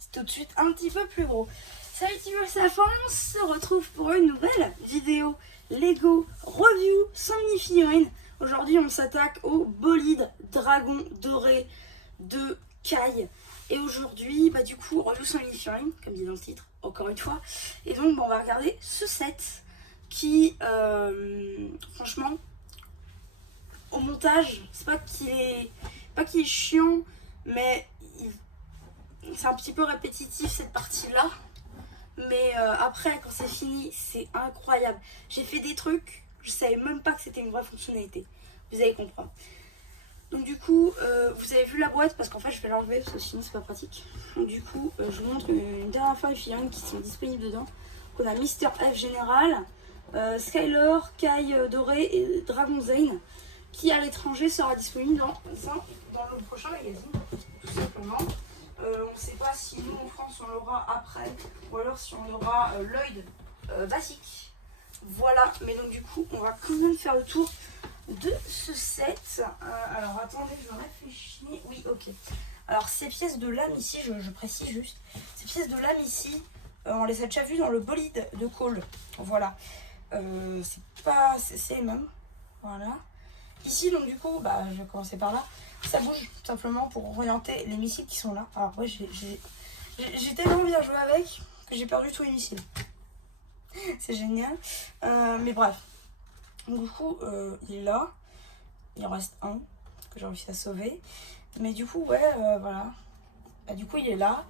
c'est tout de suite un petit peu plus gros. Salut Timur Safan, on se retrouve pour une nouvelle vidéo Lego Review sans mini figurines. Aujourd'hui on s'attaque au bolide dragon doré de Kai. Et aujourd'hui, du coup, review sans mini figurines, comme dit dans le titre, encore une fois. Et donc on va regarder ce set qui, franchement, au montage, c'est pas qu'il est chiant, mais c'est un petit peu répétitif cette partie-là. Mais après, quand c'est fini, c'est incroyable. J'ai fait des trucs, je savais même pas que c'était une vraie fonctionnalité. Vous allez comprendre. Donc du coup, vous avez vu la boîte, parce qu'en fait, je vais l'enlever, parce que sinon c'est pas pratique. Donc du coup, je vous montre une dernière fois les figurines qui sont disponibles dedans. On a Mister F Général, Skyler, Kai Doré et Dragon Zane, qui à l'étranger sera disponible dans le prochain magazine, tout simplement. On ne sait pas si nous en France on l'aura après, ou alors si on aura Lloyd basique. Voilà, mais donc du coup, on va quand même faire le tour de ce set. Alors attendez, je réfléchis. Oui, ok. Alors ces pièces de lame ici, je précise juste, ces pièces de lame ici, on les a déjà vues dans le bolide de Cole. Voilà. C'est les mêmes. Voilà. Ici, donc du coup, je vais commencer par là. Ça bouge tout simplement pour orienter les missiles qui sont là. Alors ouais, j'ai tellement bien joué avec que j'ai perdu tous les missiles. C'est génial. Mais bref. Donc, du coup, il est là. Il en reste un que j'ai réussi à sauver. Mais du coup, ouais, voilà. Du coup, il est là.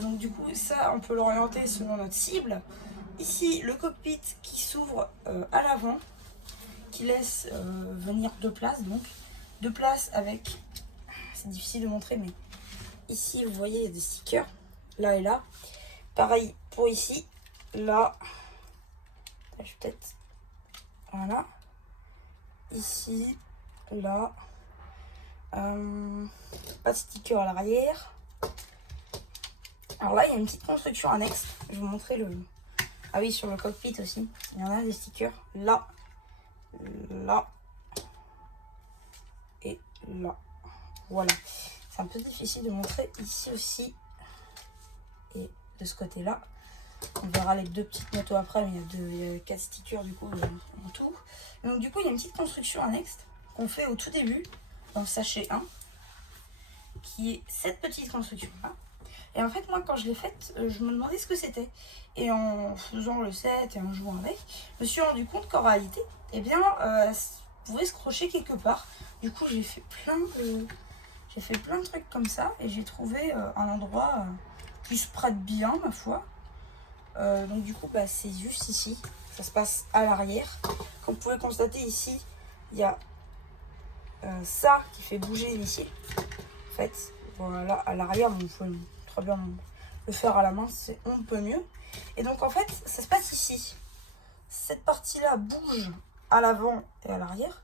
Donc du coup, ça, on peut l'orienter selon notre cible. Ici, le cockpit qui s'ouvre à l'avant, qui laisse venir deux places, donc deux places avec, c'est difficile de montrer, mais ici vous voyez il y a des stickers là et là. Pareil pour ici, là, je vais peut-être, voilà, ici, là, pas de sticker à l'arrière. Alors là il y a une petite construction annexe, je vais vous montrer le, ah oui, sur le cockpit aussi il y en a des stickers là, là et là. Voilà, c'est un peu difficile de montrer ici aussi et de ce côté là. On verra les deux petites motos après, mais il y a 4 stickers du coup en tout. Donc du coup il y a une petite construction annexe qu'on fait au tout début dans le sachet 1, qui est cette petite construction là. Et en fait moi quand je l'ai faite, je me demandais ce que c'était. Et en faisant le set et en jouant avec, je me suis rendu compte qu'en réalité, eh bien, vous pouvez se crocher quelque part. Du coup j'ai fait plein de trucs comme ça et j'ai trouvé un endroit qui se prête bien, ma foi. Donc du coup, c'est juste ici. Ça se passe à l'arrière. Comme vous pouvez constater ici, il y a ça qui fait bouger les missiles. En fait, voilà, à l'arrière, vous pouvez très bien le faire à la main, c'est un peu mieux. Et donc en fait, ça se passe ici. Cette partie-là bouge à l'avant et à l'arrière.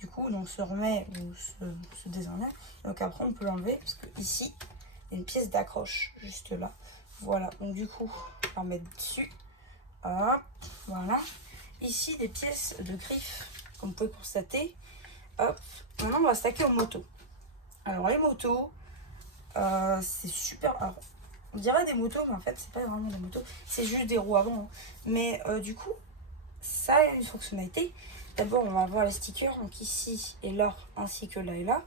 Du coup, donc se remet ou se désenlève. Donc après, on peut l'enlever parce que ici, il y a une pièce d'accroche juste là. Voilà. Donc du coup, on va mettre dessus. Hop, voilà. Ici, des pièces de griffes, comme vous pouvez constater. Hop. Maintenant, on va stacker aux motos. Alors les motos, c'est super. Alors, on dirait des motos, mais en fait, c'est pas vraiment des motos. C'est juste des roues avant. Hein. Mais du coup, ça a une fonctionnalité. D'abord, on va avoir les stickers, donc ici et là, ainsi que là et là.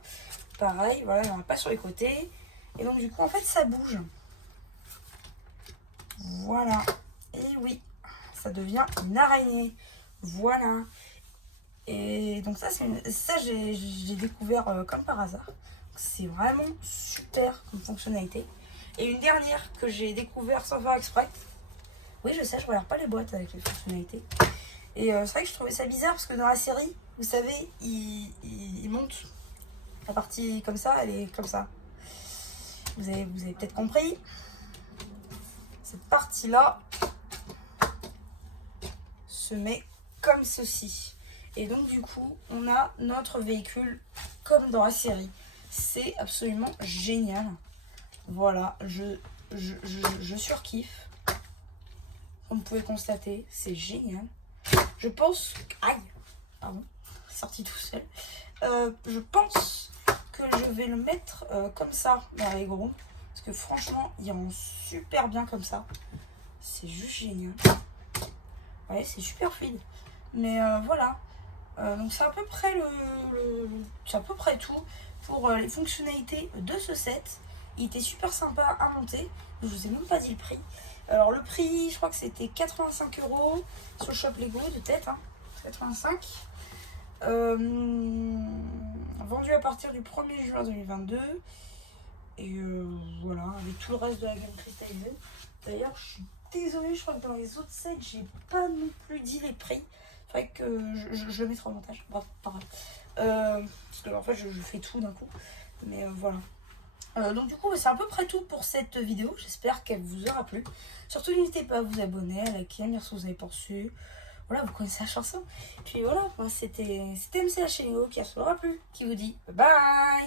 Pareil, voilà, il n'y en a pas sur les côtés. Et donc, du coup, en fait, ça bouge. Voilà. Et oui, ça devient une araignée. Voilà. Et donc, ça, j'ai découvert comme par hasard. C'est vraiment super comme fonctionnalité. Et une dernière que j'ai découvert sans faire exprès. Oui, je sais, je regarde pas les boîtes avec les fonctionnalités. Et c'est vrai que je trouvais ça bizarre parce que dans la série, vous savez, il monte la partie comme ça, elle est comme ça. Vous avez peut-être compris. Cette partie-là se met comme ceci. Et donc du coup, on a notre véhicule comme dans la série. C'est absolument génial. Voilà, je surkiffe. Comme vous pouvez constater, c'est génial. Je pense... Aïe, pardon, sorti tout seul. Je pense que je vais le mettre comme ça dans les gros. Parce que franchement, il rend super bien comme ça. C'est juste génial. Ouais, c'est super fluide. Mais voilà. Donc c'est à peu près c'est à peu près tout pour les fonctionnalités de ce set. Il était super sympa à monter. Je vous ai même pas dit le prix. Alors le prix, je crois que c'était 85 € sur le shop Lego de tête. Hein. 85. Vendu à partir du 1er juin 2022. Et voilà, avec tout le reste de la gamme cristallisée. D'ailleurs, je suis désolée, je crois que dans les autres sets, j'ai pas non plus dit les prix. Faudrait que je le mettrai en montage. Bref, pas grave. Parce que en fait, je fais tout d'un coup. Mais voilà. Donc du coup, c'est à peu près tout pour cette vidéo. J'espère qu'elle vous aura plu. Surtout, n'hésitez pas à vous abonner, à liker, à me dire ce que vous avez pensé. Voilà, vous connaissez la chanson. Puis voilà, c'était MC la chaîne qui a plu, qui vous dit bye bye.